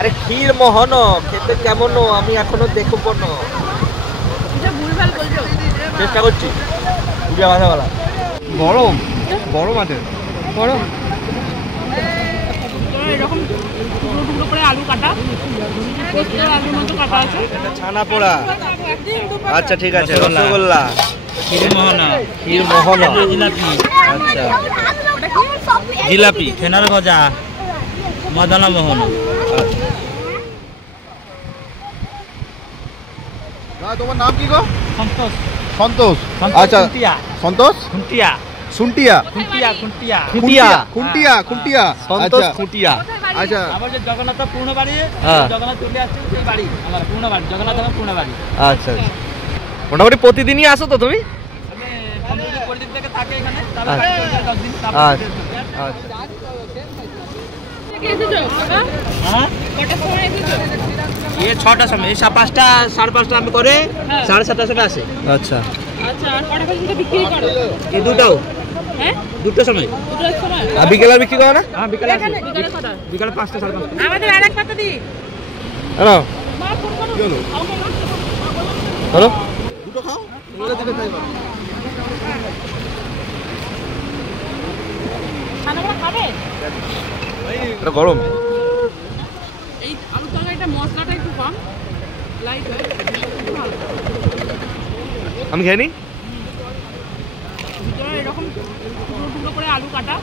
আরে ক্ষীর মোহন খেতে কেমন আমি এখনো দেখবো না, চেষ্টা করছি। পুরিয়া ভাষাওয়ালা গরম গরম আছে, গরম এরকম টুকরো টুকরো করে আলু কাটা, আলুর মতো কাটা আছে, ছানা পোড়া। আচ্ছা ঠিক আছে, রসগোল্লা, ক্ষীর মোহনা, ক্ষীর মোহন, জিলাপি, আচ্ছা জিলাপি, ফেনার গজা, মদনা মোহন। তোমার নাম কি গো? সন্তোষ। সন্তোষ। আচ্ছা, সন্তোষ খুঁটিয়া, সুন্টিয়া, খুঁটিয়া, খুঁটিয়া, খুঁটিয়া, খুঁটিয়া, খুঁটিয়া, সন্তোষ আচ্ছা। খুঁটিয়া। আচ্ছা আমার যে জগন্নাথ পূর্ণ বাড়ি, জগন্নাথ চলে আসছে সেই বাড়ি, আমার পূর্ণ বাড়ি, জগন্নাথ আমার পূর্ণ বাড়ি। আচ্ছা আচ্ছা, মোটামুটি প্রতিদিনই আসো তো তুমি? আমি 15 দিন থেকে থাকি এখানে, আচ্ছা। তারপরে 10 দিন, আচ্ছা আচ্ছা। হ্যাঁ ये 6টার সময়, এই 5টা 5:30 আমি করে 7:30 সময় আসে। আচ্ছা আচ্ছা। আর কটা পর্যন্ত বিক্রি করো? এই দুটাও হ্যাঁ, 2টার সময়। দুটোর সময়। আর বিকেলে বিক্রি করো না? হ্যাঁ বিকালে আসে, বিকালে কটা? বিকালে 5টা 5:30। আমাদের আরেক পাতা দি। হ্যালো মা ফোন করো। কি হলো? হ্যালো, দুটো খাও। খানাটা খাবে? এটা গরম। এই আলু তরকারিটা মশলাটা একটু কম, লাইট হয়। আমি খেয়ে নিই। ভিতরে এরকম টুকরো টুকরো করে আলু কাটা,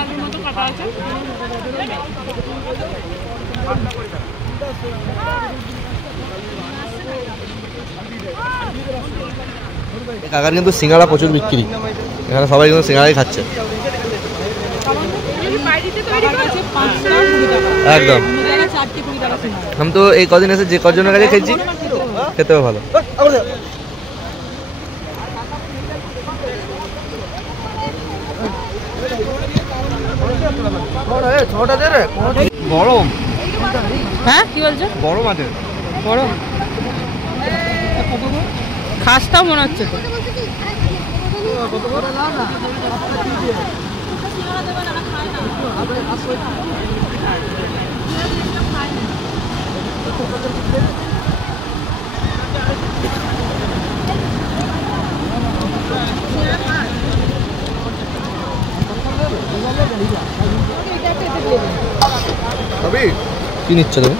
আলুর মতো কাটা আছে। কাকার কিন্তু সিঙ্গাড়া প্রচুর বিক্রি, এখানে সবাই কিন্তু সিঙ্গাড়াই খাচ্ছে একদম। আমি তো এই কদিন এসে যে কজনের কাছে খেয়েছি, খেতেও ভালো। গরম। হ্যাঁ কি বলছো? গরম আছে, বড় খাসটাও মনে হচ্ছে তো। কি নিচ্ছ তুমি?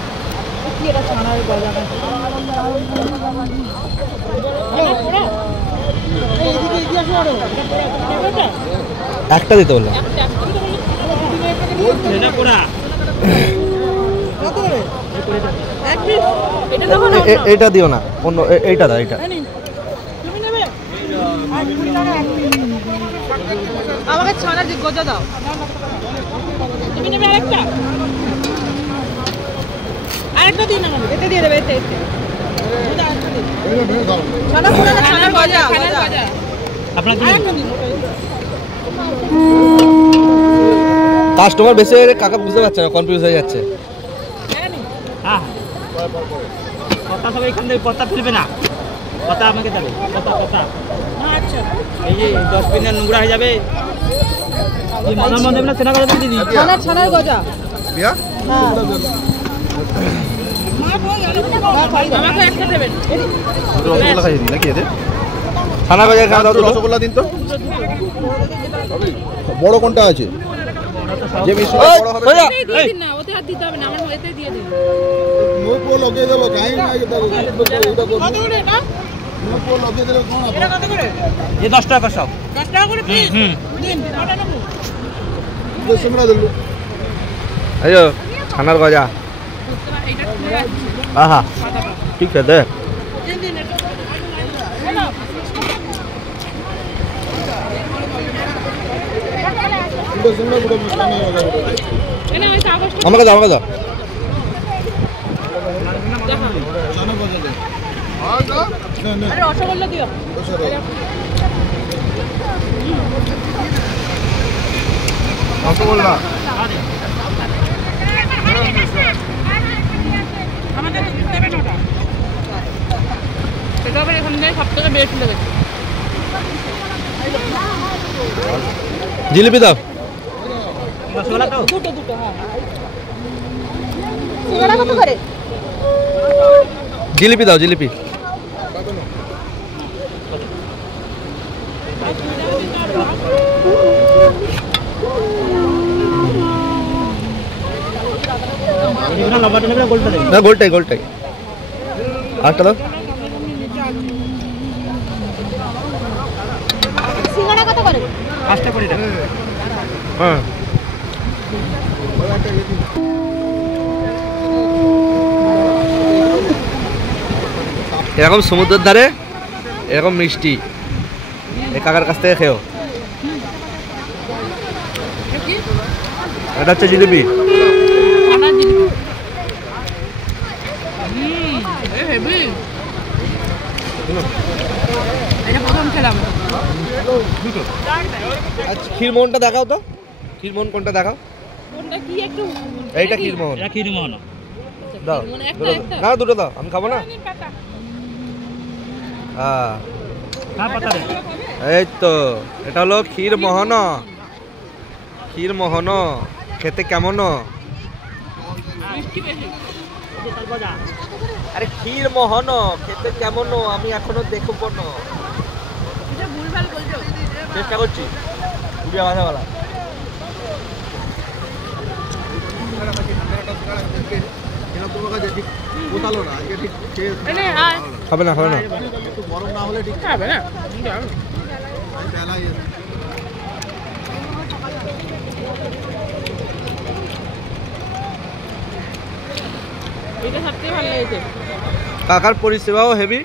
একটা দিতে বললাম। এটা দিও না, অন্য এইটা দাও, এইটা। আমাকে ছানার গজা দাও। তুমি নেবে আরেকটা? আরেকটা দিন আমাকে। এতে দিয়ে দেবে, এতে এতে। ছানা পুরো না, ছানার গজা, ছানার গজা। আপনার কি আরেকটা দিন। কাস্টমার বেশি হয়ে কাকা বুঝতে পারছে না, কনফিউজ হয়ে যাচ্ছে। হ্যাঁ কথা সব এখান থেকে কথা ফেলবে না, কথা আমাকে দেবে, কথা কথা। আচ্ছা এই যে ডাস্টবিনে নোংরা হয়ে যাবে, এই মাথার মধ্যে না চেনা কথা দিদি। ছানার গজা। বিয়া আমাকে একটা দেবেন। রসগোল্লা খাইয়ে দিই নাকি এতে? ছানা গজা খাওয়া দাও তো। রসগোল্লা দিন তো। বড় কোনটা আছে? যে মিষ্টি বড় হবে। এতেই দিয়ে দিন না, ওতে আর দিতে হবে না, আমার এতেই দিয়ে দিন। মুখ লগে দেবো, কাই না এটা করব। কত করে এটা? মুখ লগে দিলে কোন হবে? এটা কত করে? এই 10 টাকা সব। 10 টাকা করে পিস। হুম দিন, কটা নেবো? দশমরা দিল। আইও ছানার গজা, এইটা খুলে রাখছি। আহা ঠিক আছে। দিন দিন এটা। হ্যালো। দশমরা পুরো মিষ্টি হবে। এনে ওই কাগজটা আমাকে দাও, আমাকে দাও। জানো বলে দে। আর না না আরে রসগোল্লা দিও। রসগোল্লা। আমাদের দুধ দেবেন ওটা। এটা আবার এখান থেকে সব থেকে বেশি লেগেছে। জিলিপি দাও। রসগোল্লা তো দুটো হ্যাঁ। সিঙ্গাড়া কত করে? জিলিপি দাও, জিলিপি। না, গোলটাই গোলটাই। আরেকটা দাও। সিঙ্গাড়া কত করে? 5 টা করে দাও। হ্যাঁ, এরকম সমুদ্রের ধারে এরকম মিষ্টি এই কাকার কাছ থেকে খেও। এটা হচ্ছে জিলিপি। ছানার জিলিপি। A heavy. এটা প্রথম খেলাম। আচ্ছা, ক্ষীরমোহনটা দেখাও তো। ক্ষীরমোহন কোনটা দেখাও। কোনটা কি একটু এইটা ক্ষীরমোহন এটা ক্ষীরমোহন। দাও। ক্ষীরমোহন একটা, দুটো একটা। দাও। না, দুটো দাও, আমি খাবো না। হ্যাঁ পাতা দে। এই তো, এটা হলো ক্ষীরমোহন। ক্ষীরমোহন খেতে কেমন? মিষ্টি বেশি। আরে ক্ষীরমোহন খেতে কেমন আমি এখনো দেখবো না। এটা ভুলভাল বলছো। চেষ্টা করছি উড়িয়া ভাষা বলা। এনে আর খাবে না, খাবে না। খাবে না। এটা সবচেয়ে ভালো লেগেছে। কাকার পরিষেবাও হেভি।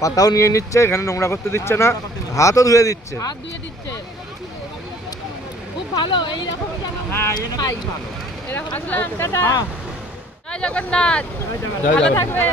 পাতাও নিয়ে নিচ্ছে, এখানে নোংরা করতে দিচ্ছে না, হাতও ধুয়ে দিচ্ছে। হাত ধুয়ে দিচ্ছে। খুব ভালো। এইরকম যেন হ্যাঁ এটা পাই। ভালো। এরকম আসলাম। টাটা। হ্যাঁ। জয় জগন্নাথ। জয় ভালো জগন্নাথ। থাকবে।